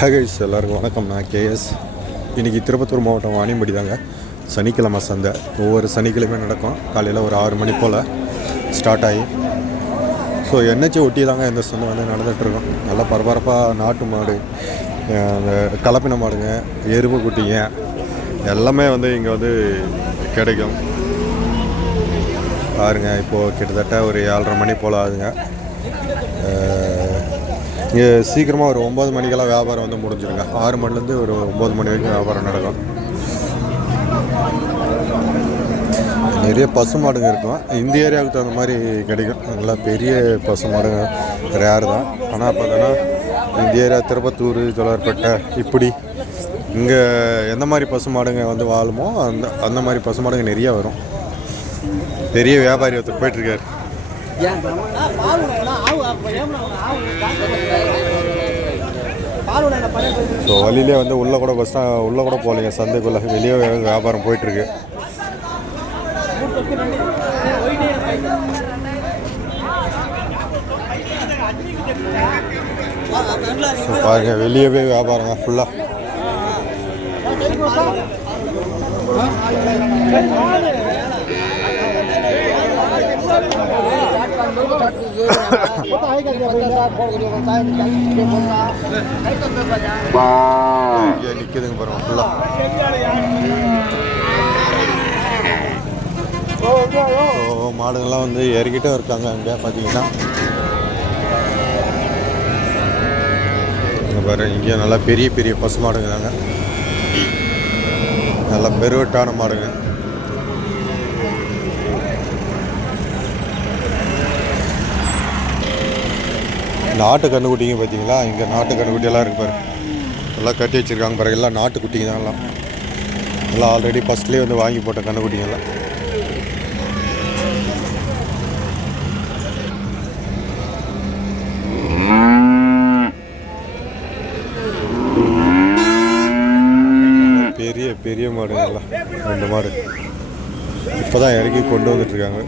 Guys எல்லாருக்கும் வணக்கம். நான் கேஎஸ். இன்றைக்கி திருப்பத்தூர் மாவட்டம் வாணியம்படி தாங்க. சனிக்கிழமை சந்தை ஒவ்வொரு சனிக்கிழமையும் நடக்கும். காலையில் ஒரு 6 மணி போல் ஸ்டார்ட் ஆகி ஸோ என்ஹெச்ஐ ஒட்டி தாங்க இந்த சந்தை வந்து நடந்துகிட்ருக்கோம். நல்லா பரபரப்பாக நாட்டு மாடு, அந்த கலப்பின மாடுங்க, எருமை குட்டிங்க எல்லாமே வந்து இங்கே வந்து கிடைக்கும். பாருங்க, இப்போது கிட்டத்தட்ட ஒரு 7:30 மணி போல் ஆகுதுங்க. இங்கே சீக்கிரமாக ஒரு 9 மணிக்கெல்லாம் வியாபாரம் வந்து முடிஞ்சிடுங்க. 6 மணிலேருந்து ஒரு 9 மணி வரைக்கும் வியாபாரம் நடக்கும். நிறைய பசு மாடுங்க இருக்கும். இந்த ஏரியாவுக்கு தகுந்த மாதிரி கிடைக்கும். நல்லா பெரிய பசு மாடுங்க ரேர் தான். ஆனால் பார்த்தோன்னா இந்த ஏரியா திருப்பத்தூர், ஜோலார்பேட்டை இப்படி இங்கே எந்த மாதிரி பசு மாடுங்க வந்து வாழுமோ அந்த மாதிரி பசு மாடுங்க நிறையா வரும். பெரிய வியாபாரி ஒருத்தர் போயிட்டுருக்காரு. ஸோ வழியிலே வந்து உள்ளே கூட உள்ளே கூட போகலைங்க. சந்தைக்குள்ளே வெளியே வியாபாரம் போயிட்டுருக்கு. பாருங்க, வெளியவே வியாபாரங்க ஃபுல்லாக. நிற்குதுங்க பாருங்க ஃபுல்லாக. மாடுங்கள்லாம் வந்து இறக்கிட்டும் இருக்காங்க. அங்கே பார்த்தீங்கன்னா இங்கே பாரு, இங்கே நல்லா பெரிய பெரிய பசு மாடுங்க தாங்க. நல்லா பெருவட்டான மாடுங்க. நாட்டு கண்ணுக்குட்டிங்க பார்த்தீங்களா? இங்கே நாட்டு கண்ணுக்குட்டியெல்லாம் இருக்கு பாரு. எல்லாம் கட்டி வச்சுருக்காங்க பாரு. எல்லாம் நாட்டுக்குட்டிங்க தான். எல்லாம் ஆல்ரெடி ஃபஸ்ட்லேயே வந்து வாங்கி போட்ட கண்ணுக்குட்டிங்கெல்லாம். பெரிய பெரிய மாடுங்கெல்லாம் 2 மாடு இப்போ தான் இறக்கி கொண்டு வந்துட்டுருக்காங்க.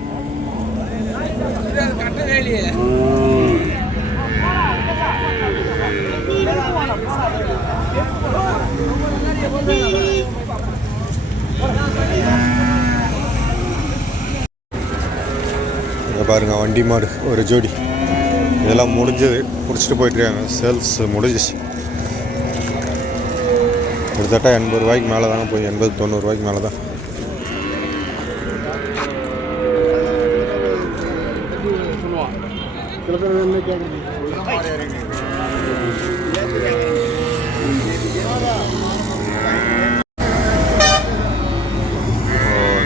பாருங்க, வண்டி மாடு ஒரு ஜோடி. இதெல்லாம் முடிஞ்சது, முடிச்சுட்டு போயிட்டுருக்காங்க. சேல்ஸ் முடிஞ்சிச்சு. கிட்டத்தட்ட 80 ரூபாய்க்கு மேலே தாங்க போய் 80-90 ரூபாய்க்கு மேலே தான்.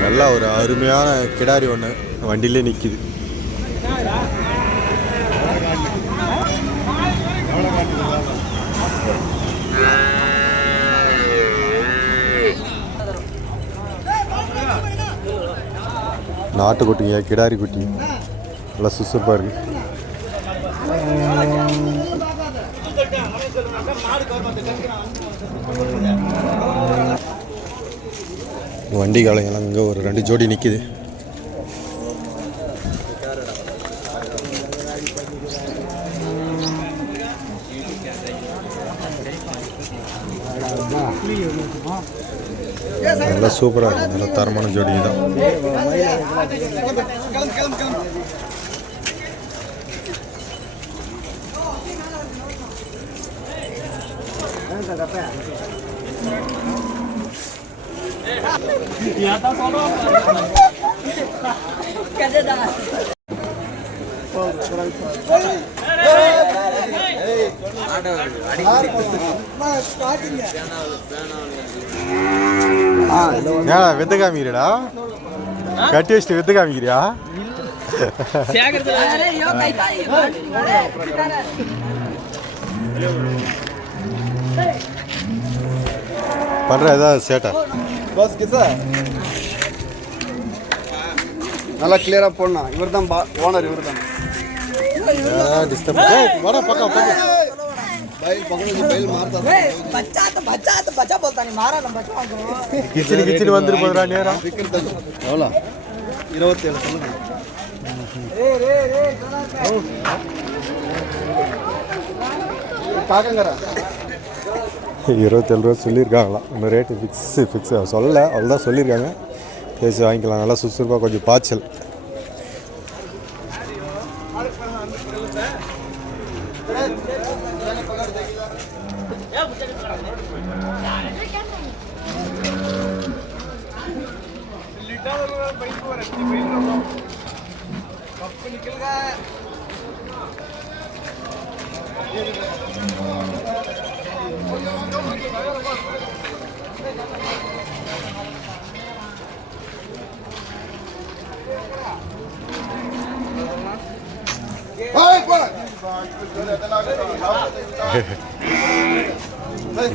நல்லா ஒரு அருமையான கிடாரி ஒன்று வண்டியிலே நிற்கிது. நாட்டுக்குட்டிங்க, கிடாரி குட்டி நல்லா சுசுப்பாக இருக்கு. வண்டி காலைங்கெல்லாம் இங்கே ஒரு 2 ஜோடி நிற்கிது. நல்லா சூப்பராக இருக்கும். நல்லா தரமான ஜோடி தான். வித்து காமிக்கிறா, கட்டி வச்சுட்டு வித்து காமிக்கிறியா? பண்ற ஏதாவது சேட்டா நல்லா கிளியரா போடணும். இவர் தான் ஓனர். இவர் தான் கிச்சடி வந்துட்டு போதுரா நேரம். எவ்வளோ? 27 சொல்லுங்க. காக்கங்கரா 27 ரூபா சொல்லியிருக்காங்களாம். இன்னும் ரேட்டு ஃபிக்ஸ் சொல்ல அவ்வளோதான் சொல்லியிருக்காங்க. பேசி வாங்கிக்கலாம். நல்லா சுறுசுறுப்பாக கொஞ்சம் பாய்ச்சல்.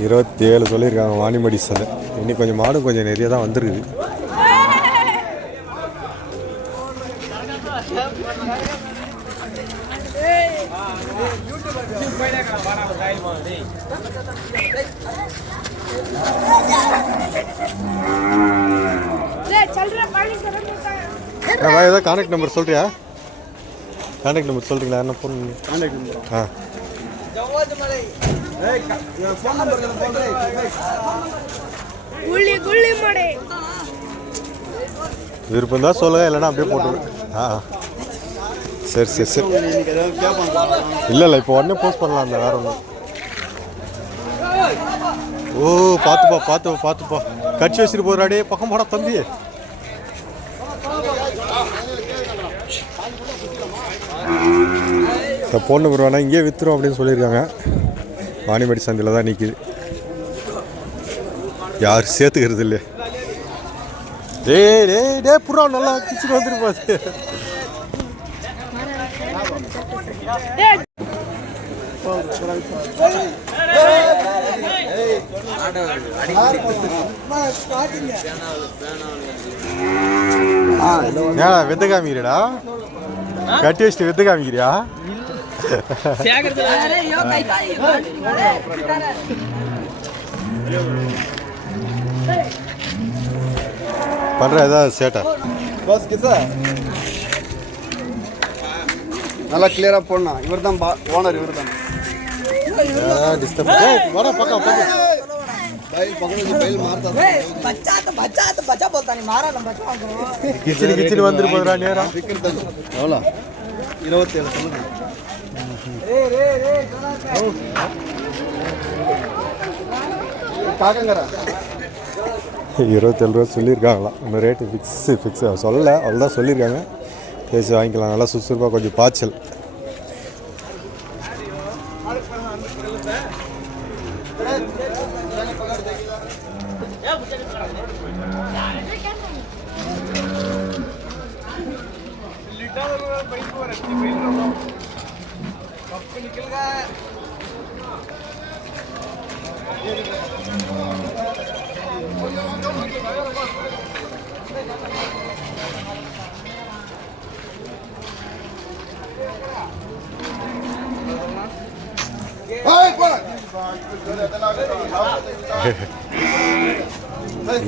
இருபத்தி ஏழு சொல்லியிருக்காங்க வாணிமடி சந்தை. இன்னைக்கு கொஞ்சம் மாடு கொஞ்சம் நிறைய தான் வந்துருக்குது. ஏதாவது கான்டாக்ட் நம்பர் சொல்றியா? கான்டாக்ட் நம்பர் சொல்றீங்களா? என்ன ஃபோன் கான்டாக்ட் நம்பர் ஆ ஃபோன் நம்பர் விருப்பம் தான் சொல்லுங்க, இல்லைன்னா அப்படியே போட்டு. ஆ சரி சரி சரி. இன்னைக்கு ஏதாவது கேட்பாங்க. இல்லை இப்போ உடனே போஸ்ட் பண்ணலாம். அந்த வேற ஒன்று. ஓ பார்த்துப்பா கட்சி வச்சுட்டு போகிறாடே பக்கம் போட தம்பி. ஃபோன் நம்பர் வேணா இங்கேயே விற்றுரும் அப்படின்னு சொல்லியிருக்காங்க. வாணிமடி சந்தையில் தான் நிற்கிது. யார் சேர்த்துக்கிறது இல்லையே. டே புறா நல்லா கிச்சிட்டு வந்துருப்பாது. வித்த காமிக்கிறடா. கட்டி வச்சுட்டு வித்த காமிக்கிறியா? பண்ற ஏதாவது சேட்டா நல்லா கிளியரா போடணும். இவர் தான் ஓனர். இவர் தான் கிச்சடி வந்துட்டு போதுரா நேரம். எவ்வளோ? 27 சொல்லுங்க. காக்கங்கரா 27 ரூபா சொல்லியிருக்காங்களாம். இன்னும் ரேட்டு ஃபிக்ஸ் சொல்ல அவ்வளோதான் சொல்லியிருக்காங்க. பேசி வாங்கிக்கலாம். நல்லா சுறுசுறுப்பாக கொஞ்சம் பாய்ச்சல்.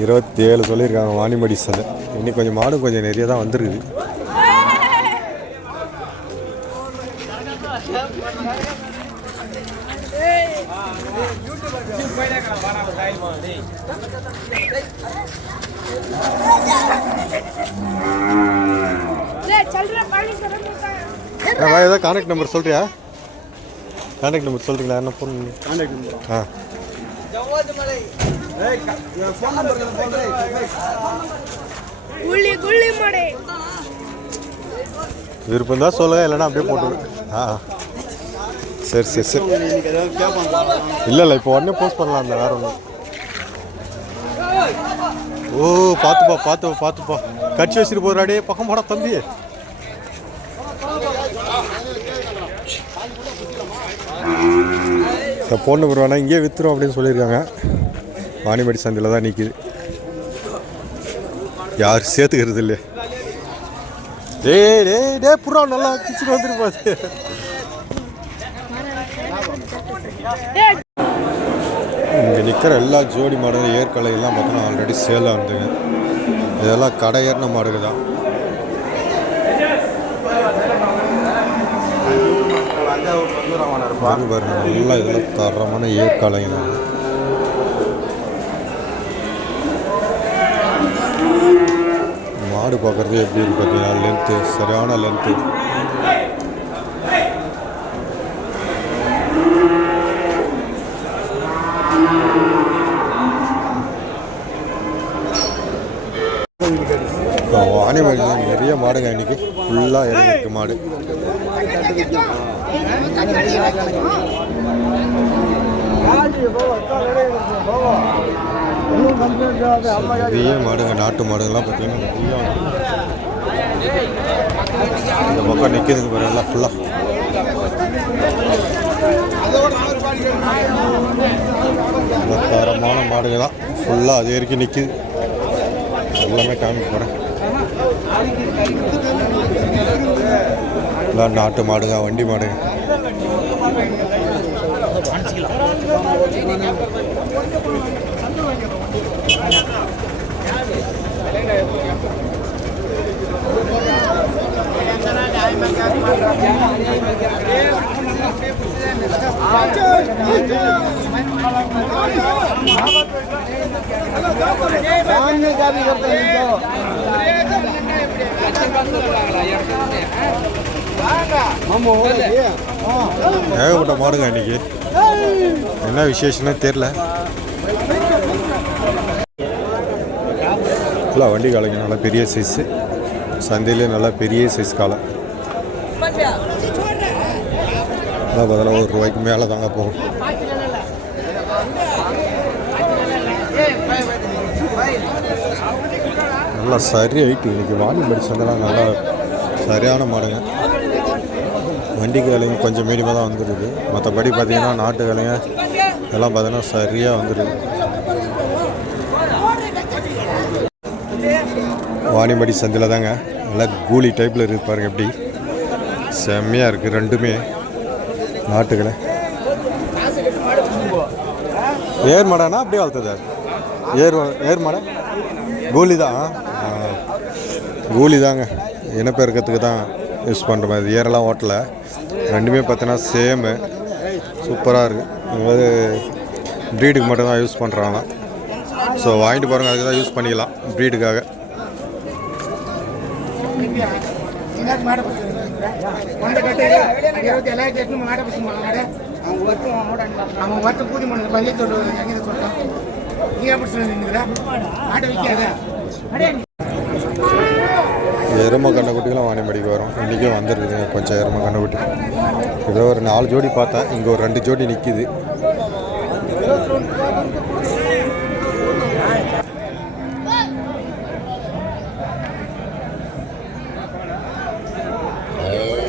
இருபத்தி ஏழு சொல்லியிருக்காங்க வாணிமடி சந்தை. இன்னைக்கு கொஞ்சம் மாடு கொஞ்சம் நிறைய தான் வந்துருக்குது. ஏதாவது கான்டாக்ட் நம்பர் சொல்றியா? கான்டாக்ட் நம்பர் சொல்றீங்களா? என்ன ஃபோன் கான்டாக்ட் நம்பர் ஆ ஃபோன் நம்பர் விருப்பம் தான் சொல்லுங்க, இல்லைன்னா அப்படியே போட்டு. ஆ சரி சரி சரி. இன்னைக்கு ஏதாவது கேட்பாங்க. இல்லை இப்போ உடனே போஸ்ட் பண்ணலாம். அந்த வேற ஒன்று. ஓ பார்த்துப்பா கட்சி வச்சுட்டு போகிறாடே பக்கம் போட தம்பி. ஃபோன் நம்பர் வேணா இங்கேயே விற்றுரும் அப்படின்னு சொல்லியிருக்காங்க. வாணிமடி சந்தையில் தான் நிற்கிது. யார் சேர்த்துக்கிறது இல்லையே. டே புறா நல்லா கிச்சிட்டு வந்துருப்பாது. இங்கே நிற்கிற எல்லா ஜோடி மாடுகள் ஏற்கலையெல்லாம் பார்த்தோன்னா ஆல்ரெடி சேலாக இருந்துங்க. இதெல்லாம் கடை ஏறின மாடுகள் தான். பாருங்க நல்லா இதெல்லாம் தரமான ஏற்காலைங்க. மாடு பார்க்குறது எப்படி இருக்கு பார்த்தீங்கன்னா லென்த்து சரியான லென்த்து. வாணிமேடியில் நிறைய மாடுங்க இன்னைக்கு ஃபுல்லாக இறங்கிருக்கு மாடு. நிறைய மாடுங்க நாட்டு மாடுங்கள்லாம் பார்த்தீங்கன்னா நிறைய இந்த பக்கம் நிற்கிதுங்க பாரு எல்லாம் ஃபுல்லாக. தரமான மாடுங்க தான் ஃபுல்லாக அது வரைக்கும் நிற்கிது. எல்லாமே காமிக்க போகிறேன். எல்லாம் நாட்டு மாடுங்க வண்டி மாடுங்க. ஏகப்பட்ட மாடுங்க இன்னைக்கு. என்ன விசேஷம்னே தெரில. ஃபுல்லாக வண்டி காலைங்க நல்லா பெரிய சைஸு. சந்தையிலே நல்லா பெரிய சைஸ் காலை. அதான் பதில் ₹1 மேலே தாங்க போகும். நல்லா சரி ஆயிட்டு இன்னைக்கு வாணிமேடு சந்தைலாம் நல்லா சரியான மாடுங்க. வண்டி காலைங்க கொஞ்சம் மீடியமாக தான் வந்துடுது. மற்றபடி பார்த்தீங்கன்னா நாட்டு காலைங்க இதெல்லாம் பார்த்தீங்கன்னா சரியாக வந்துடுது. வாணிமேடு சந்தையில் தாங்க நல்லா கூலி டைப்பில் இருக்குது பாருங்கள். எப்படி செம்மையாக இருக்குது ரெண்டுமே நாட்டுகளை. ஏர் மாடானா அப்படியே வளர்த்துது. ஏர் மாடை கூலி தான். கூலி தாங்க இனப்பெருக்கத்துக்கு தான் யூஸ் பண்ணுற மாதிரி. ஏரெல்லாம் ஓட்டலை. ரெண்டுமே பார்த்தீங்கன்னா சேமு சூப்பராக இருக்குது. அதாவது ப்ரீடுக்கு மட்டும் தான் யூஸ் பண்ணுறாங்க. ஸோ வாங்கிட்டு போகிறவங்க அதுக்கு தான் யூஸ் பண்ணிக்கலாம் ப்ரீடுக்காக. எருமை கண்ணுக்குட்டிகளும் வாணிமேடுக்கு வரும். இன்றைக்கும் வந்துருக்குதுங்க கொஞ்சம் எருமை கண்ணுக்குட்டி. ஏதோ ஒரு 4 ஜோடி பார்த்தேன். இங்கே ஒரு 2 ஜோடி நிற்கிது.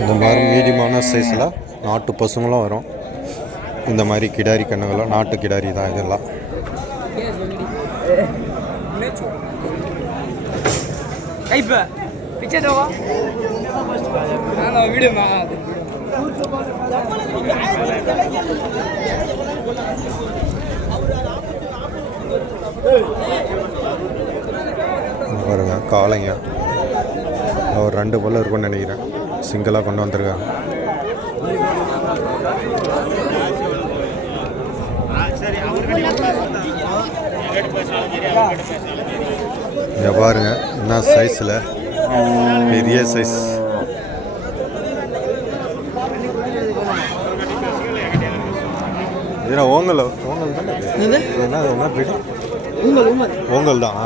இந்த மாதிரி மீடியமான சைஸில் நாட்டு பசுங்களும் வரும். இந்த மாதிரி கிடாரி கண்ணுகளும் நாட்டு கிடாரி தான் இதெல்லாம். பாருங்க காளைங்க ஒரு 2 பல்லு இருக்கும்னு நினைக்கிறேன். சிங்கிளாக கொண்டு வந்திருக்காங்க. இங்கே பாருங்க என்ன சைஸில் பெரிய சைஸ். ஏன்னா ஓங்கல் தானே ஓங்கல் தான்.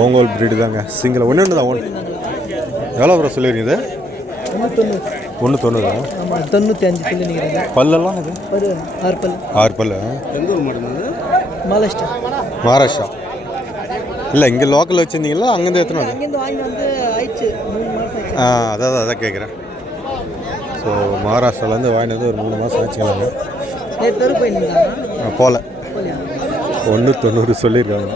ஓங்கல் ப்ரீடு தாங்க. சிங்கிள் ஒன்று தான். எவ்வளோ ப்ரோ சொல்லிடுறீங்க? 190. 95 பல்லெல்லாம் இது 6 பல்லு. மகாராஷ்டிரா இல்லை இங்கே லோக்கலில் வச்சுருந்தீங்களா? அங்கேருந்து எத்தனை அதான் கேட்குறேன். ஸோ மகாராஷ்டிராலேருந்து வாங்கினது ஒரு 3 மாதம் ஆச்சுங்களாங்க. போகல 190 சொல்லியிருக்காங்க.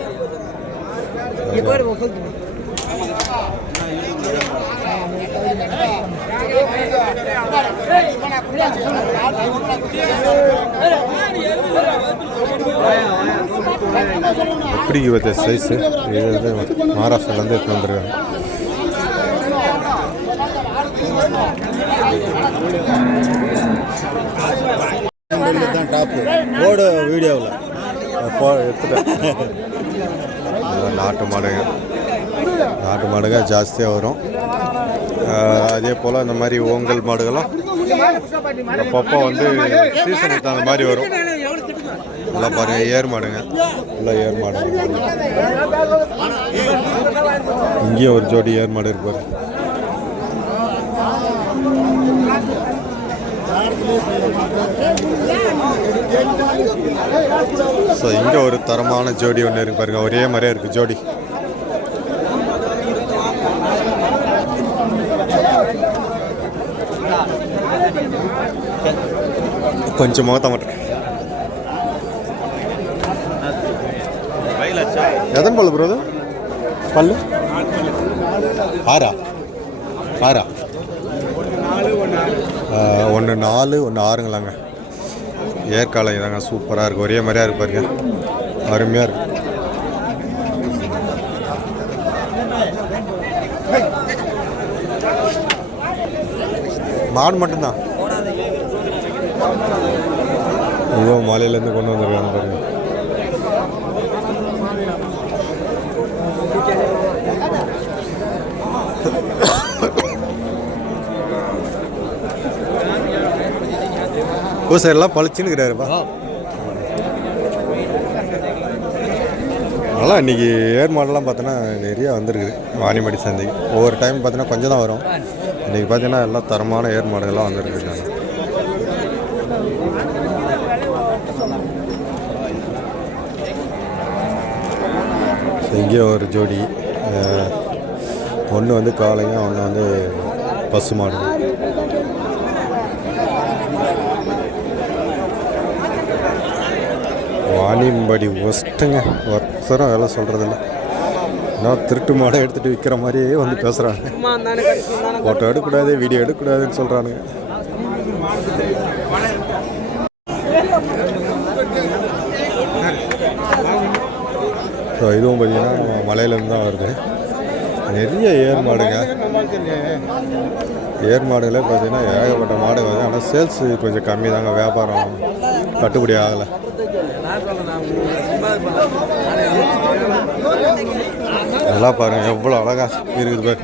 எப்படி இவற்றை சைஸு இது மகாராஷ்டிராலேருந்து எடுத்து வந்துருக்காங்க. டாப்பு போடு வீடியோவில் எடுத்துட்டேன். நாட்டு மாடுங்க நாட்டு மாடுங்க ஜாஸ்தியாக வரும். அதே போல் இந்த மாதிரி ஓங்கல் மாடுகளும் அப்பப்போ வந்து சீசனுக்கு தகுந்த மாதிரி வரும். எல்லாம் பாருங்கள் ஏர் மாடுங்க, எல்லாம் ஏர் மாடுங்க. இங்கேயும் ஒரு ஜோடி ஏர் மாடு இருப்பார். ஸோ இங்கே ஒரு தரமான ஜோடி ஒன்று இருக்கு பாருங்க, ஒரே மாதிரியே இருக்குது ஜோடி. கொஞ்சம் முகத்த மாட்டேன். எதன் பல்லு ப்ரோ? பல்லு 6 6 ஒன்று 4 ஒன்று 6ங்களாங்க. ஏற்காலம் இதாங்க சூப்பராக இருக்குது, ஒரே மாதிரியாக இருக்கு பாருங்க, அருமையாக இருக்கு. மாடு மட்டும்தான் இதோ மலையிலேருந்து கொண்டு வந்துருக்காங்க பாருங்க. சார் எல்லாம் பழிச்சுன்னு இருக்கிறாருப்பா. அதெல்லாம் இன்றைக்கி ஏர் மாடெல்லாம் பார்த்தோன்னா நிறையா வந்துருக்குது வாணிமடி சந்தைக்கு. ஒவ்வொரு டைம் பார்த்தீங்கன்னா கொஞ்சம் தான் வரும். இன்றைக்கி பார்த்தீங்கன்னா எல்லாம் தரமான ஏர் மாடுகள்லாம் வந்துருக்குது. இங்கே ஒரு ஜோடி, ஒன்று வந்து காளைங்க, ஒன்று வந்து பசு மாடு. வாணிம்படி ஒஸ்ட்டுங்க, ஒருத்தரும் வேலை சொல்கிறதில்ல. நான் திருட்டு மாடை எடுத்துகிட்டு விற்கிற மாதிரியே வந்து பேசுகிறாங்க. ஃபோட்டோ எடுக்கக்கூடாது, வீடியோ எடுக்கக்கூடாதுன்னு சொல்கிறானுங்க. ஸோ இதுவும் பார்த்தீங்கன்னா மலையிலேருந்து தான் வருது. நிறைய ஏர் மாடுங்க, ஏர் மாடுகளே பார்த்தீங்கன்னா ஏகப்பட்ட மாடு வருது. ஆனால் சேல்ஸ் கொஞ்சம் கம்மி தாங்க, வியாபாரம் கட்டுப்படி ஆகலை. அதெல்லாம் பாருங்கள் எவ்வளோ அழகாக இருக்குது பாரு.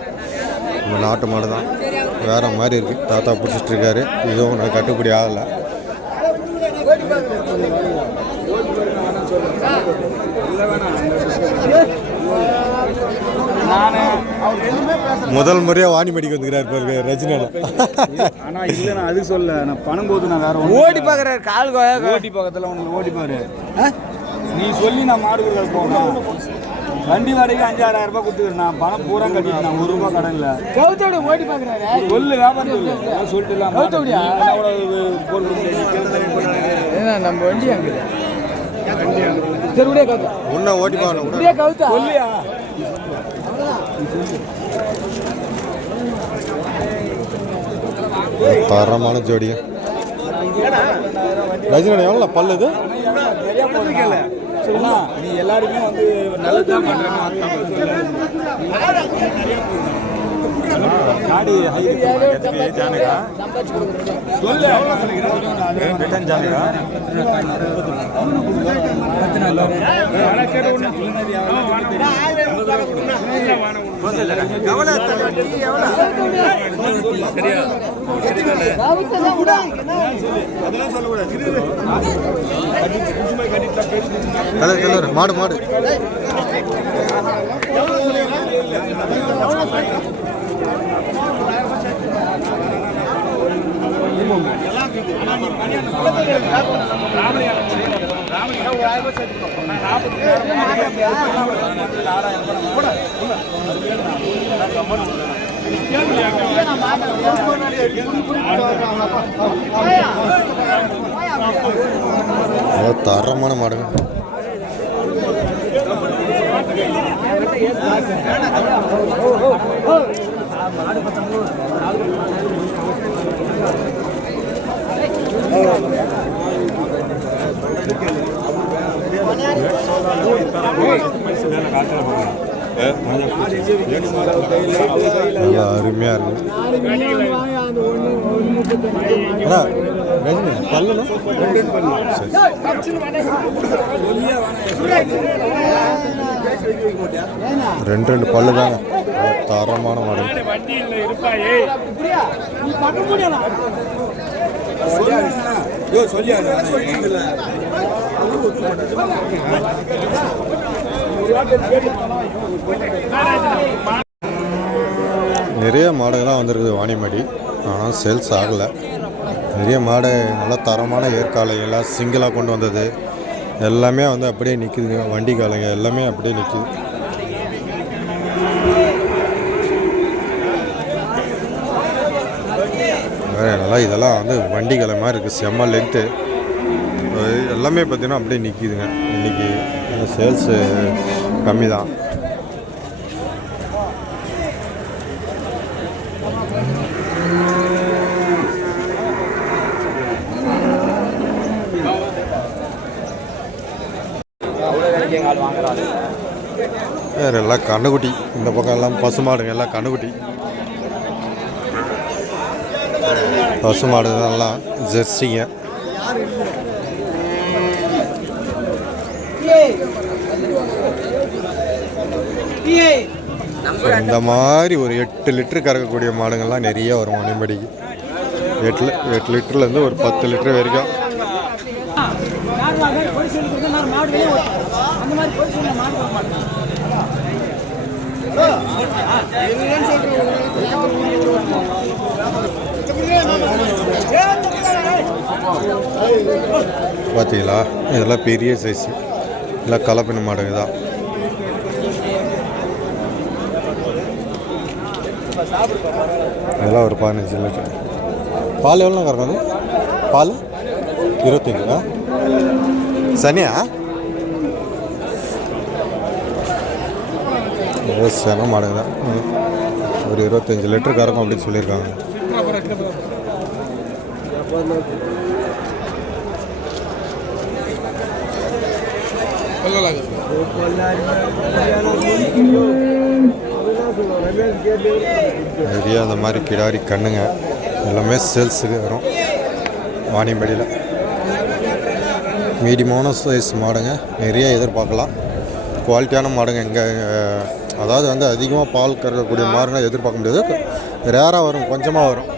நம்ம நாட்டு மாடு தான், வேறு மாதிரி இருக்குது. தாத்தா பிடிச்சிட்டு இருக்காரு. இதுவும் நான் கட்டுப்படி ஆகலை. முதல் முறையாக வாணிமடிக்கு வந்துக்கிறார் பாருங்க ரஜினால. ஆனா இல்லை, நான் அது சொல்ல, நான் பணம் போது நான் வேற ஓடி பார்க்குறாரு கால் ஓட்டி பக்கத்தில் உங்களுக்கு ஓடி பாரு. நீ சொல்லி நான் மாடுகள் போனேன், வண்டி வாடகைக்கு 5,000-6,000 ரூபாய் கொடுத்துக்கிறேன். நான் பணம் பூரா கட்டிட்டு நான் 1 ரூபா கடன் இல்லை. ஓடி பார்க்குறாரு சொல்லு வியாபாரம் சொல்லு சொல்லிட்டு நம்ம வண்டி அங்கே சரி கவுத்தா உன்ன ஓட்டி பாருங்க கவுத்தா சொல்லியா. தரமான ஜோடியா ரஜினி எவ்வளோ பல்லு இது? நீ எல்லாருமே வந்து நல்லதுதான் பண்றேன்னு மாடு மாடு தரமான மாடுங்க. அருமையா இருக்கு. பல்லுனா ரெண்டு பல்லு தாங்க. தரமான மாடு. நிறைய மாடுகள்லாம் வந்திருக்குது வாணியம்பாடி. ஆனால் சேல்ஸ் ஆகலை. நிறைய மாடு நல்ல தரமான ஏற்காலைகள்லாம் சிங்கிளாக கொண்டு வந்தது எல்லாமே வந்து அப்படியே நிற்குதுங்க. வண்டி காலைங்க எல்லாமே அப்படியே நிற்குது. நல்லா இதெல்லாம் வந்து வண்டி காலை மாதிரி இருக்குது. செம்ம லென்த்து எல்லாமே பார்த்திங்கன்னா அப்படியே நிற்கிதுங்க. இன்றைக்கி சேல்ஸு கம்மி தான். வேறு எல்லாம் கண்ணுக்குட்டி. இந்த பக்கம் எல்லாம் பசுமாடுங்க எல்லாம் கண்ணுக்குட்டி. பசுமாடுங்கெல்லாம் ஜெர்சிங்க. இந்த மாதிரி ஒரு 8 லிட்டரு கறக்கக்கூடிய மாடுங்கள்லாம் நிறைய வரும் வாணியம்பாடிக்கு. 8 லிட்டர்லேருந்து ஒரு 10 லிட்டர் வரைக்கும். பார்த்தீங்களா, இதெல்லாம் பெரிய சைஸு. எல்லாம் கலப்பின மாடுங்க தான். இதெல்லாம் ஒரு 15 லிட்டர். பால் எவ்வளோ கறக்காது? பால் 25. சனியா சென மாடுங்க தான். ஒரு 25 லிட்டர் கறக்கும் அப்படின்னு சொல்லியிருக்காங்க. நிறைய அந்த மாதிரி கிடாரி கண்ணுங்க எல்லாமே சேல்ஸுக்கு வரும் வாணியம்பாடியில். மீடியமான சைஸ் மாடுங்க நிறைய எதிர்பார்க்கலாம். குவாலிட்டியான மாடுங்க. இங்கே அதாவது வந்து அதிகமாக பால் கறக்கக்கூடிய மாடுங்க எதிர்பார்க்க முடியாது. ரேராக வரும், கொஞ்சமாக வரும்.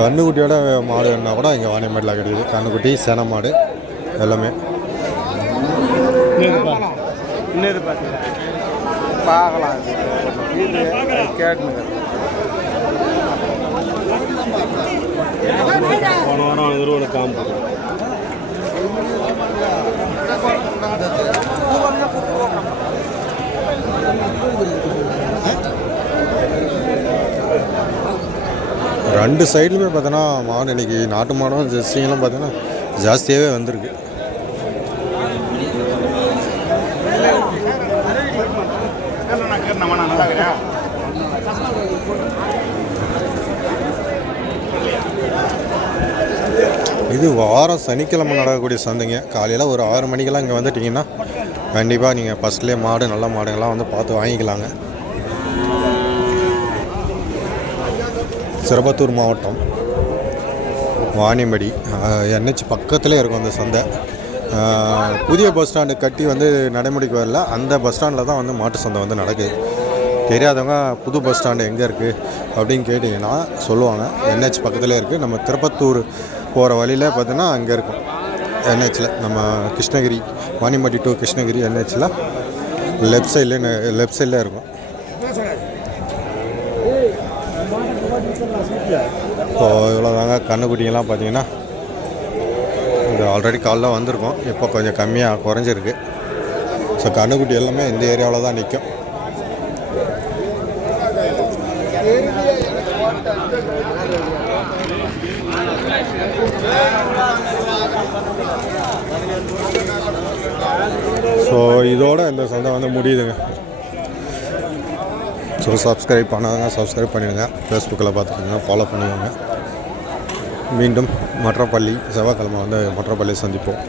கண்ணுக்குட்டியோட மாடு என்ன கூட இங்கே வாணியம்பாடியில் கிடையாது. கண்ணுக்குட்டி சேன மாடு எல்லாமே. பார்க்கலாம் கேட்டுங்க. போன வாரம் நிறுவன காம்பு ரெண்டு சைட்லையுமே பார்த்தோன்னா மாடு இன்னைக்கு நாட்டு மாடும் ஜெர்சிங்கெல்லாம் பார்த்தீங்கன்னா ஜாஸ்தியாகவே வந்திருக்கு. இது வாரம் சனிக்கிழமை நடக்கக்கூடிய சந்தைங்க. காலையில் ஒரு 6 மணிக்கெல்லாம் இங்கே வந்துட்டிங்கன்னா கண்டிப்பாக நீங்கள் ஃபஸ்ட்லேயே மாடு நல்ல மாடுங்கள்லாம் வந்து பார்த்து வாங்கிக்கலாங்க. சிறுபத்தூர் மாவட்டம் வாணியம்பாடி NH பக்கத்துலேயே இருக்கும் அந்த சந்தை. புதிய பஸ் ஸ்டாண்டு கட்டி வந்து நடைமுறைக்கு வரல. அந்த பஸ் ஸ்டாண்டில் தான் வந்து மாட்டு சந்தை வந்து நடக்குது. தெரியாதவங்க புது பஸ் ஸ்டாண்டு எங்கே இருக்குது அப்படின்னு கேட்டிங்கன்னா சொல்லுவாங்க. NH பக்கத்துலேயே இருக்குது. நம்ம திருப்பத்தூர் போகிற வழியில் பார்த்தீங்கன்னா அங்கே இருக்கும். NHயில் நம்ம கிருஷ்ணகிரி வாணியம்பாடி டு கிருஷ்ணகிரி NHயில் லெஃப்ட் சைட்லேயே இருக்கும். இப்போ இவ்வளோ தாங்க. கண்ணுக்குட்டிங்கெல்லாம் பார்த்தீங்கன்னா இது ஆல்ரெடி காலில் வந்திருக்கும். இப்போ கொஞ்சம் கம்மியாக குறைஞ்சிருக்கு. ஸோ கண்ணுக்குட்டி எல்லாமே இந்த ஏரியாவில் தான் நிற்கும். ஸோ இதோட இந்த சந்தை வந்து முடியுதுங்க. ஸோ சப்ஸ்கிரைப் பண்ணாதங்க சப்ஸ்கிரைப் பண்ணிடுங்க. ஃபேஸ்புக்கில் பார்த்துக்கோங்க, ஃபாலோ பண்ணிக்கோங்க. மீண்டும் மற்றப்பள்ளி செவ்வாய்க்கிழமை வந்து மற்றப்பள்ளி சந்திப்போம்.